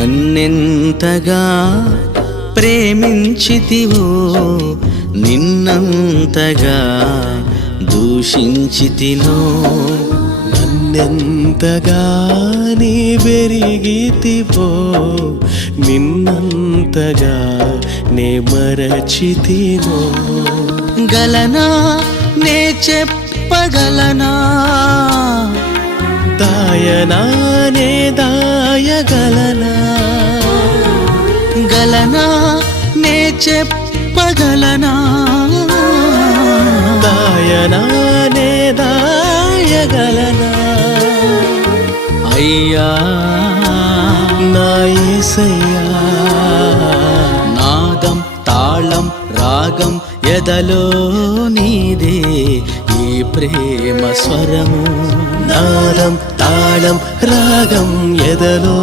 నన్నెంతగా ప్రేమించితివో నిన్నంతగా దూషించితినో నన్నెంతగా నీ పెరిగితివో నిన్నంతగా నే మరచితినో గలనా నే చెప్పగలనా దాయనా నే దాయగలనా గలనా నే చెప్పగలనా దాయనా నే దాయగలనా అయ్యా నా యేసయ్యా నాదం తాళం రాగం ఎదలో నీదే ఈ ప్రేమ స్వరము నాదం తాళం రాగం ఎదలో